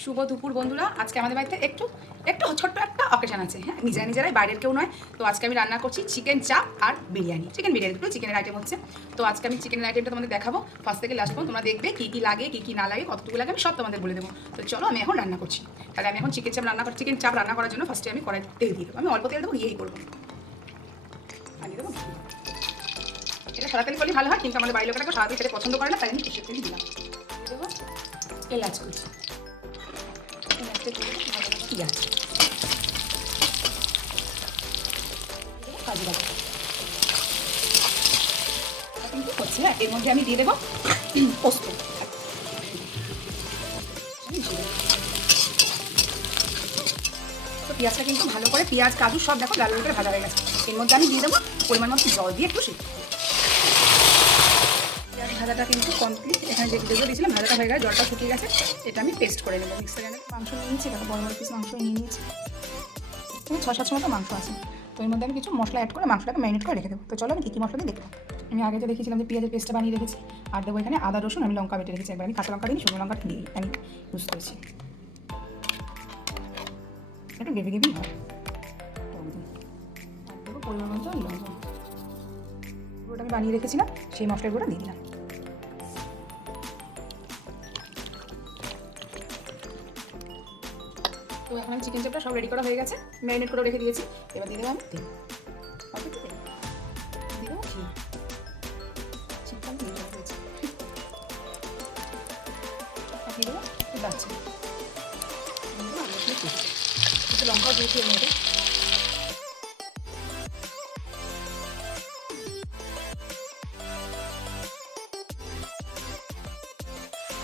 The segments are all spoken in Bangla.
শুভ দুপুর বন্ধুরা। আজকে আমাদের বাড়িতে একটু ছোট্ট একটা অকেশন আছে। হ্যাঁ, নিজেরাই, বাইরের কেউ নয়। তো আজকে আমি রান্না করছি চিকেন চাপ আর বিরিয়ানি। চিকেন বিরিয়ানি দুটো চিকেনের আইটেম হচ্ছে। তো আজকে আমি চিকেনের আইটেমটা তোমাদের দেখাবো ফার্স্ট থেকে লাস্ট পর্যন্ত। তোমরা দেখবে কী কী লাগে, কী কী না লাগে, কতটুকু লাগে আমি সব তোমাদের বলে দেবো। তো চলো আমি এখন রান্না করছি। তাহলে আমি এখন চিকেন চাপ রান্না করার জন্য ফার্স্টে আমি কড়াই তেল দিয়ে দেবো। আমি অল্প তেল দেবো, দিয়েই করবো। আমি দেবো, এটা সাদা তেল করলে ভালো হয়, কিন্তু আমাদের বাড়ির লোকেরা সাদা তেল খেতে পছন্দ করে না, তাই আমি সর্ষের তেল দিলাম। দেবো এলাচ কুচি, পেঁয়াজ, কাজু বাদাম কিন্তু হচ্ছে না। এর মধ্যে আমি দিয়ে দেবো পোস্ত। তো পেঁয়াজটা কিন্তু ভালো করে, পেঁয়াজ কাজু সব দেখো লাল লাল করে ভাজা হয়ে গেছে। এর মধ্যে আমি দিয়ে দেবো পরিমাণ মতো জল দিয়ে একটু সিদ্ধ। পেঁয়াজ ভাজাটা কিন্তু কমপ্লিট। এখানে যেগুলো দিয়েছিলাম ভাজাটা হয়ে গেছে, জলটা শুকিয়ে গেছে। এটা আমি পেস্ট করে নেবো মিক্সারে। মাংস নিয়ে নিয়েছি, দেখো বড় বড় পিস মাংস নিয়ে নিয়েছি। 6-7 মতো মাংস আছে। তো এর মধ্যে আমি কিছু মশলা অ্যাড করে মাংসটাকে ম্যারিনেট করে রেখে দেবো। তো চলো আমি কী কী মশলা দিয়ে দেখবো। আমি আগে তো দেখেছিলাম যে পেঁয়াজের পেস্টটা বানিয়ে রেখেছি। আর দেবো এখানে আদা রসুন, আমি লঙ্কা বেটে রেখেছি। একবার আমি কাঁচা লঙ্কা দিই, শুকনো লঙ্কা দিয়ে আমি ইউজ করেছি। একটু গ্রেভি হয়। দেবো পরিমাণ মতো লবণ। পুরোটা আমি বানিয়ে রেখেছিলাম, সেই মশলাগুলো দিয়ে দিলাম। তো এখন আমি চিকেন চাপটা সব রেডি করা হয়ে গেছে, ম্যারিনেট করে রেখে দিয়েছি। এবার দিয়ে দেবো আমি তেল, অল্প একটু তেল দিয়ে দেবো। ঘি, চিকেন দিয়ে দেওয়া হয়েছে। দিয়ে দেবো দারচিনি, একটু লঙ্কাও দিয়েছি এর মধ্যে।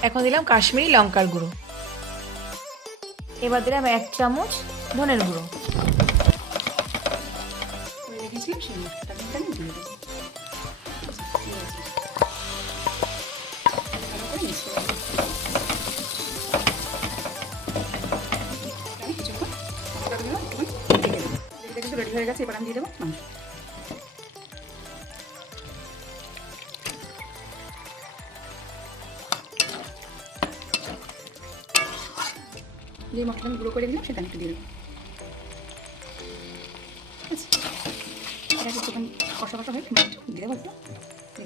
এখন দিলাম কাশ্মীরি লঙ্কার গুঁড়ো। এবার দিলাম 1 চামচ ধনের গুঁড়ো। রেখেছিলাম সেই মশলাটা কিন্তু আমি দিয়ে দেবো। ভালো করে মিক্স করে দেবো। আমি কিছুক্ষণ মশলাগুলো একটুখানি ঢেকে দেবো। এটা কিন্তু রেডি হয়ে গেছে। এবার আমি দিয়ে দেবো মাংস। যে মশলা আমি গুঁড়ো করে দিলাম সেটা আমি একটু দিয়ে দেবো। ঠিক আছে, এটা একটুখানি কষা কষা হয়ে দিয়ে দেবো। একটু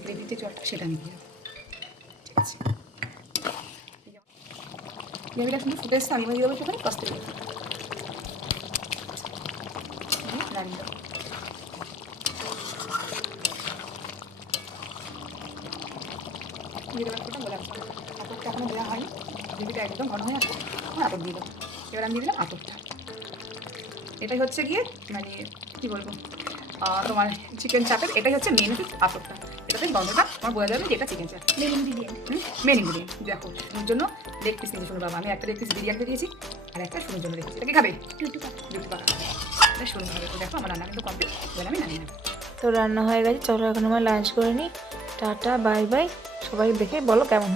গ্রেভির যে জলটা সেটা আমি দিয়ে দেবো। ঠিক আছে, গ্রেভিটা কিন্তু ফুটে এসছে। আমি দিয়ে দেবো একটুখানি কস্তুরি মেথি। নাড়িয়ে দেবো। দিয়ে দেবো একটা গোলাপ জল। আতরটা এখনো দেওয়া হয়নি, গ্রেভিটা একদম ঘন হয়ে আসে, এখন আতর দিয়ে দেবো। এবার আমি দিয়ে দিলাম আতরটা। এটাই হচ্ছে গিয়ে মানে কী বলবো, তোমার চিকেন চাপের এটাই হচ্ছে মেন আতরটা। এটাতে গন্ধটা তোমার বোঝা যাবে যে এটা চিকেন চাপ। মেন ইনগ্রিডিয়েন্ট দেখো। শুনুর জন্য লেগ পিস নিয়েছি। শুনুন বাবা, আমি একটা লেগ পিস বিরিয়ানিতে দিয়েছি আর একটা শুনুর জন্য রেখেছি। এটা কি খাবে? দুটো পাকা এটা শুরু হবে। তো দেখো আমার রান্না কিন্তু কমপ্লিট। এবার আমি নামিয়ে নেবো। তো রান্না হয়ে গেছে, চলো এখন আমরা লাঞ্চ করে নিই। Tata, bye bye. সবাই দেখে বলো কেমন।